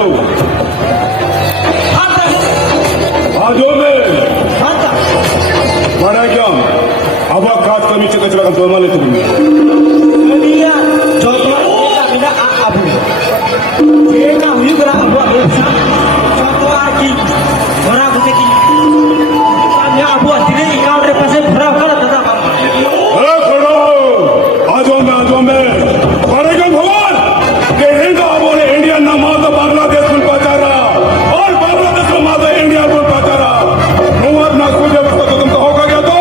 Hello. Ajo me. Mana jam? Awak khas kami cakap-cakap normal itu. Dia jodoh kita tidak abu. Dia nak huyu kena abu abu. Jodoh lagi. Orang kita kini. Kami abu tidak ikau repasi berapa kali tetap. Ajo me. Mana jam भगवान? के हिंदू बोले India ना माता बांग्लादेश में पाचारा और बांग्लादेश में माता India में पाचारा। नोवर ना कोई व्यवस्था तो तुमको होगा क्या तो?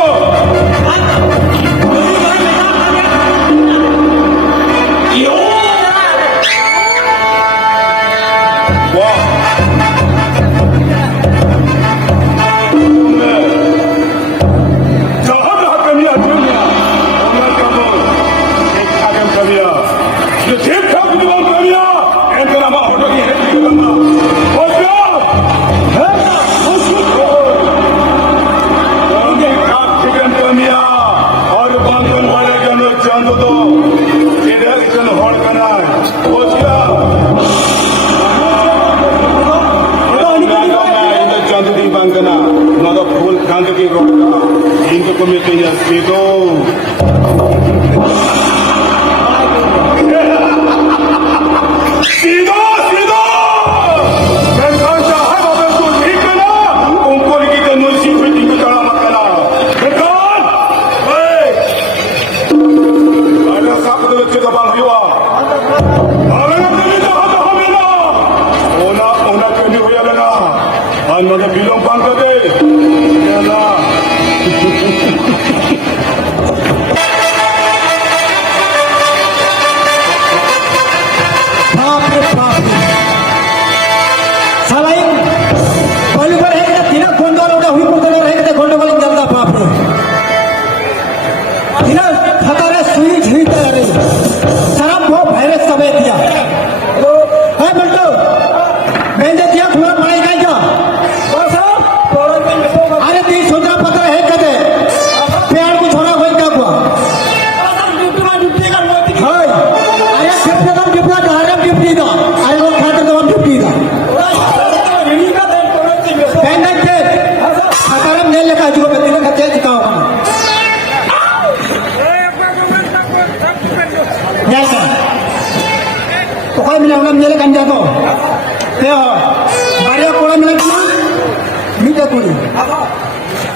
बिलोंग बांग्लादेश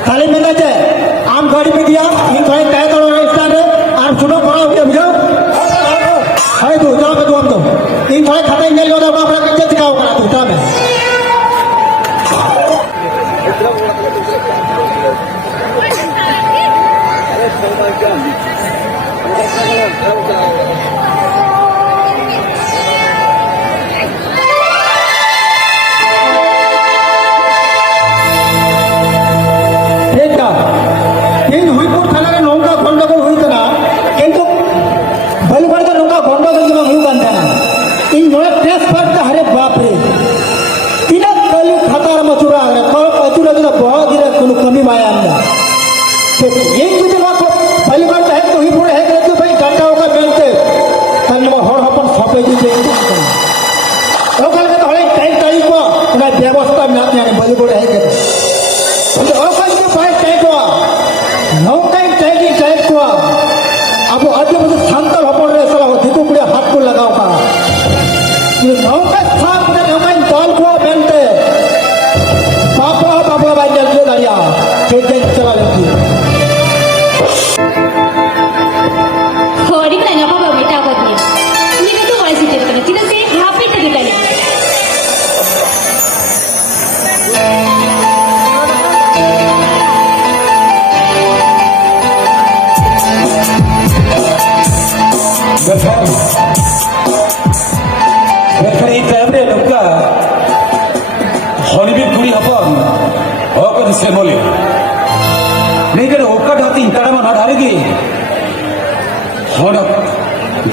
खाली मिला जाए आम गाड़ी में दिया इन थोड़े तय करो स्टार्ट है और सुनो पड़ा हुआ बुझाओ है तू जहाँ पे तू हम तो इन थोड़े खाता ही नहीं होता अपना कच्चे दिखाओ करा तू जहाँ व्यवस्था में बलिगुड़ है अब अभी मुझे सांतल हपन रे सला दिकु कुड़े हाथ को लगाओ का नौका स्थान पे नौका दल को बेंटे बापा भाई जल के दरिया के चला लेती होड़ी ना बाबा बेटा को दिए ये तो वाली सीटें करने तीन से हाफी तक निकले बेखरी तबरे लुका हॉलीवुड कुड़ी हपन ओको दिसे बोले लेकिन ओका ढाती इंतरा में ना डालेगी हॉड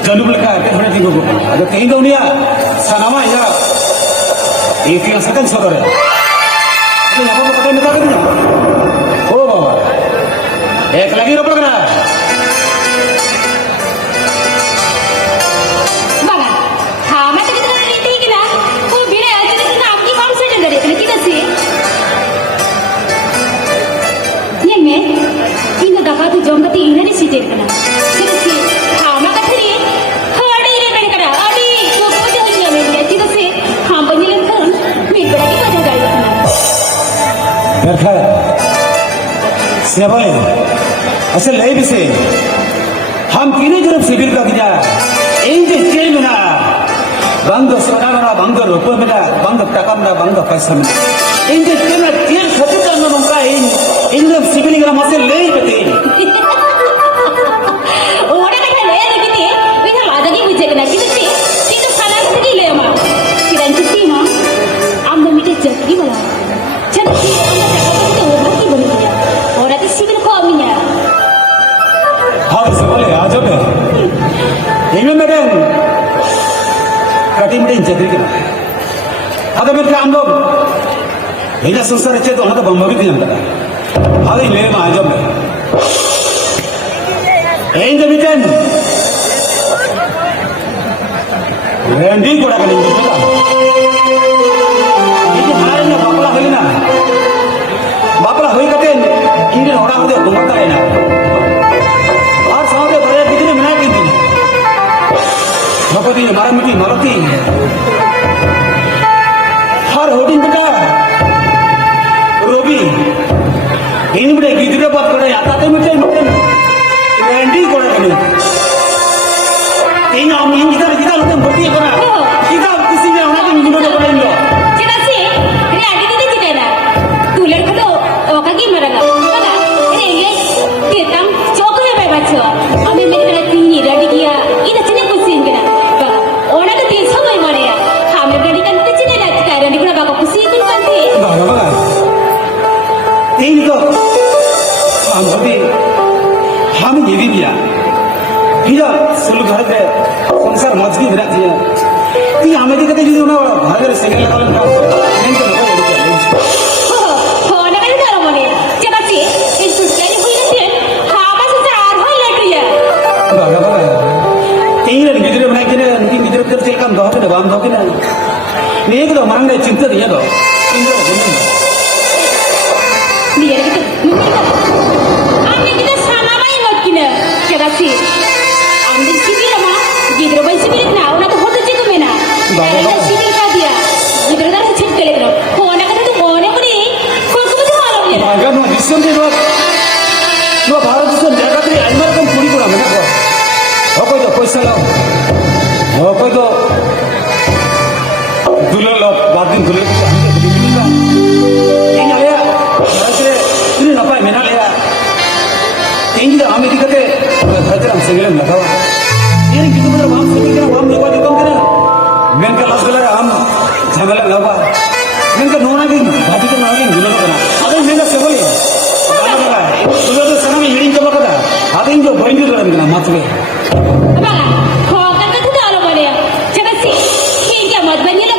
जनुब लगा के थोड़े दिन को अगर कहीं दुनिया सनामा या एक ही सेकंड छोड़ रहे तो यहाँ पर पता नहीं क्या करना ओ बाबा एक लगी रोक लग रहा है बाबा हाँ मैं तो कितना नहीं थी कि ना वो बिना सेवल असल ले भी से हम किने जरूर शिविर का दिया इन जे जेल में ना बंद सोना में बंद रुपये में ना बंद टका में बंद पैसा में इन जे जेल में जेल खर्च करना मुमका इन लोग शिविर का मसले ले ही orang kata leh lagi ni, kita ada lagi bijak nak kita salah kita leh mah. Kita nanti mah, am dah mita jadi malah. Jadi am dah cakap kita orang ki beri dia. Orang tu sivil ko aminya. हाँ तो बोले आ जाओ इनमें मेरे cutting दिन चक्री के अगर मेरे हम लोग इधर संसार अच्छे तो हम तो बम्बई भी जानता है हाँ ले में आ जाओ इन जब इतन रेंडी कोड़ा करें तो इधर हमारे ना बापला हुई करते इंडियन होड़ा होते घुमाता है ना और सामने बड़े कितने मिला की थी भगवती हमारा मिट्टी मरती हर होर्डिंग बेटा रोबी इन बड़े गिदरे बात करे आता तो मिट्टी रेंडी कोड़ा करें इन हम इधर इधर लोग भर्ती करा इधर किसी ने होना तो मिट्टी में बनाई लो Cina sih, ini ada kita tidak ada. Tulen itu, kaki mereka. Mana? Ini kita coklat baca. Kami mereka tinggi dari dia. Ini cina kucing kita. Orang itu dia semua mana ya? Kami berani kan kita cina lagi kan? Ini kita baca kucing itu kan sih. बाबा बाबा तीन तो हम अभी हम ये भी किया फिर सुल घर पे संसार मजबूत बना दिया ती हमें भी कहते जो ना घर घर सेकंड लगा लेना नहीं तो लोग Orang itu dalam mana? Cina sih, itu sekali boleh sih. Hama susah arhai lagi ya. बाबा बाबा तीन लड़के गिरे बनाए गिरे उनकी गिरे कर से काम दोहते बाम दोहते ना नहीं तो हमारे ने चिंता दिया तो तीन तो Dia itu, mungkin kami kita sama main lagi ni. Cina sih, ambil sivil mah, gitu boy sivil na, orang tu hotel je tu mana. Kalau sivil ka dia, gitu dah sih cip kele kena. Orang kata tu orang pun ni, kau tu macam mana ni? बाबा नो दिसम दे नो भारत दिसम जगह तेरी आइमर कम पूरी पूरा मेरे को हो कोई तो पैसा लो हो कोई तो दुल्हन लो बाद दिन दुल्हन को हम तो दुल्हन का तीन आया ऐसे तीन नफा मैंने लिया तीन जो हम इधर के घर हम सिंगल में लगा ये कितने बड़े हम सिंगल के हम लोग जो कम करें मैं का लास्ट लगा हम झगड़ा लगा मैं का नोना की भाभी को नोना की दुल्हन का अरे मैं का सेवल है दुल्हन तो सना में हिडिंग कब करा आते जो बंदी लड़न का मत में Abang, kau kan tu dalam mana? Cina sih, kita mad bani lah